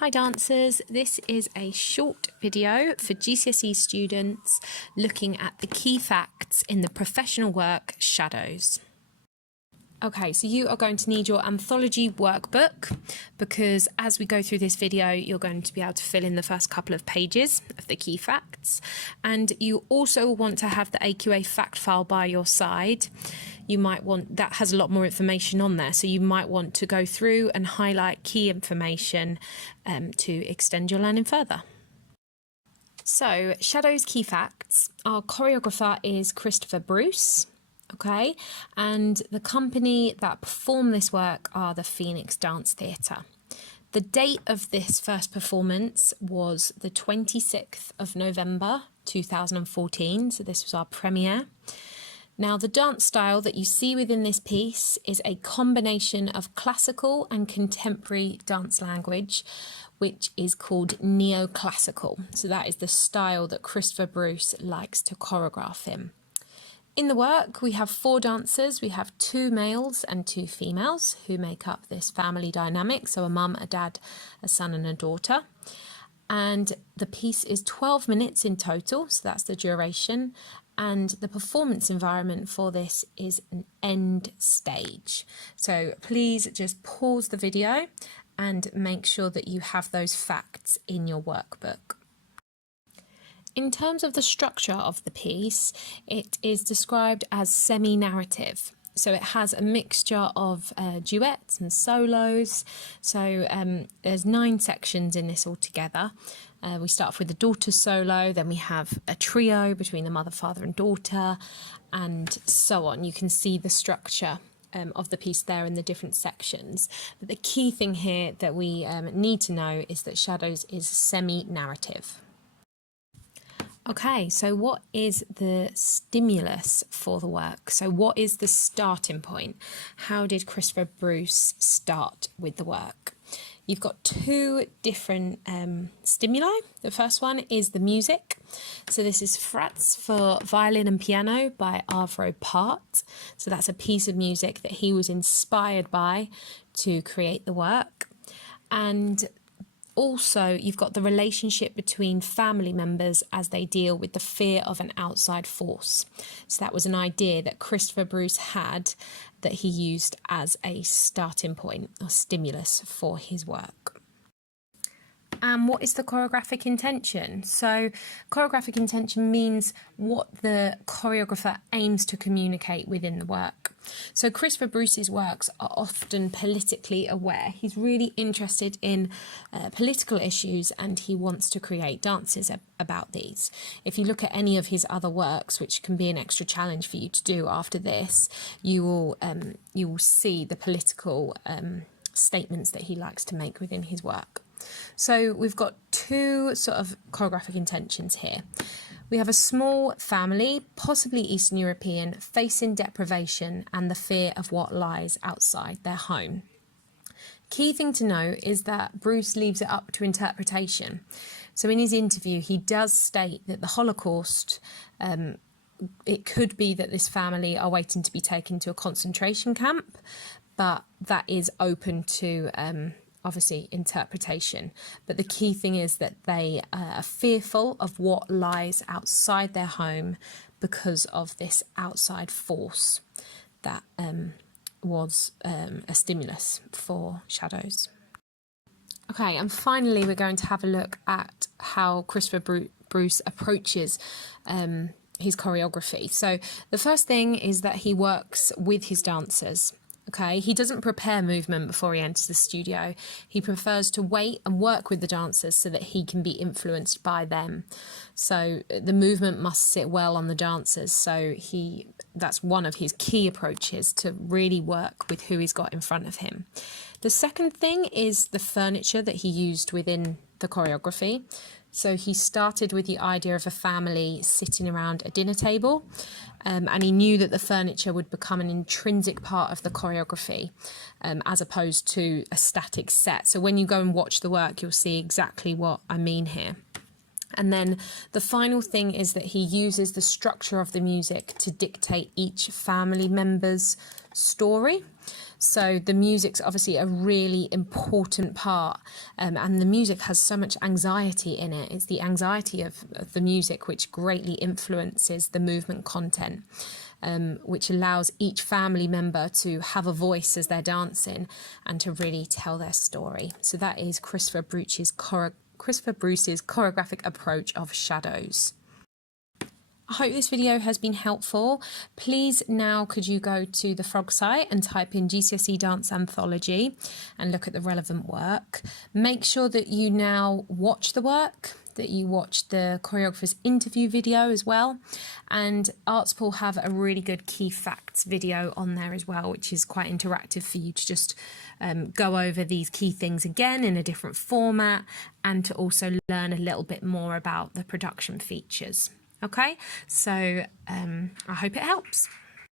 Hi dancers, this is a short video for GCSE students looking at the key facts in the professional work Shadows. Okay, so you are going to need your anthology workbook because as we go through this video, you're going to be able to fill in the first couple of pages of the key facts. And you also want to have the AQA fact file by your side. You might want, that has a lot more information on there, so you might want to go through and highlight key information to extend your learning further. So, Shadows key facts. Our choreographer is Christopher Bruce. Okay, and the company that perform this work are the Phoenix Dance Theatre. The date of this first performance was the 26th of November 2014, so this was our premiere. Now, the dance style that you see within this piece is a combination of classical and contemporary dance language, which is called neoclassical. So that is the style that Christopher Bruce likes to choreograph in. In the work, we have 4 dancers. We have 2 males and 2 females who make up this family dynamic. So a mum, a dad, a son and a daughter. And the piece is 12 minutes in total, so that's the duration. And the performance environment for this is an end stage. So please just pause the video and make sure that you have those facts in your workbook. In terms of the structure of the piece, it is described as semi-narrative. So it has a mixture of duets and solos. So there's 9 sections in this altogether. We start off with the daughter solo, then we have a trio between the mother, father and daughter, and so on. You can see the structure of the piece there in the different sections. But the key thing here that we need to know is that Shadows is semi-narrative. Okay, so what is the stimulus for the work? So what is the starting point? How did Christopher Bruce start with the work? You've got 2 different stimuli. The first one is the music. So this is Frats for violin and piano by Arvo Pärt. So that's a piece of music that he was inspired by to create the work. And also, you've got the relationship between family members as they deal with the fear of an outside force. So that was an idea that Christopher Bruce had that he used as a starting point or stimulus for his work. And what is the choreographic intention? So choreographic intention means what the choreographer aims to communicate within the work. So Christopher Bruce's works are often politically aware. He's really interested in political issues and he wants to create dances about these. If you look at any of his other works, which can be an extra challenge for you to do after this, you will see the political statements that he likes to make within his work. So we've got 2 sort of choreographic intentions here. We have a small family, possibly Eastern European, facing deprivation and the fear of what lies outside their home. Key thing to know is that Bruce leaves it up to interpretation. So in his interview, he does state that the Holocaust, it could be that this family are waiting to be taken to a concentration camp, but that is open to obviously interpretation. But the key thing is that they are fearful of what lies outside their home because of this outside force that was a stimulus for Shadows. Okay, and finally we're going to have a look at how Christopher Bruce approaches his choreography. So the first thing is that he works with his dancers. Okay, he doesn't prepare movement before he enters the studio. He prefers to wait and work with the dancers so that he can be influenced by them. So the movement must sit well on the dancers. So that's one of his key approaches, to really work with who he's got in front of him. The second thing is the furniture that he used within the choreography. So he started with the idea of a family sitting around a dinner table, and he knew that the furniture would become an intrinsic part of the choreography as opposed to a static set. So when you go and watch the work, you'll see exactly what I mean here. And then the final thing is that he uses the structure of the music to dictate each family member's story. So the music's obviously a really important part, and the music has so much anxiety in it. It's the anxiety of the music which greatly influences the movement content, which allows each family member to have a voice as they're dancing and to really tell their story. So that is Christopher Bruce's choreographic approach of shadows. I hope this video has been helpful. Please now could you go to the Frog site and type in GCSE Dance Anthology and look at the relevant work. Make sure that you now watch the work, that you watch the choreographer's interview video as well. And Artspool have a really good key facts video on there as well, which is quite interactive for you to just go over these key things again in a different format and to also learn a little bit more about the production features. Okay, so I hope it helps.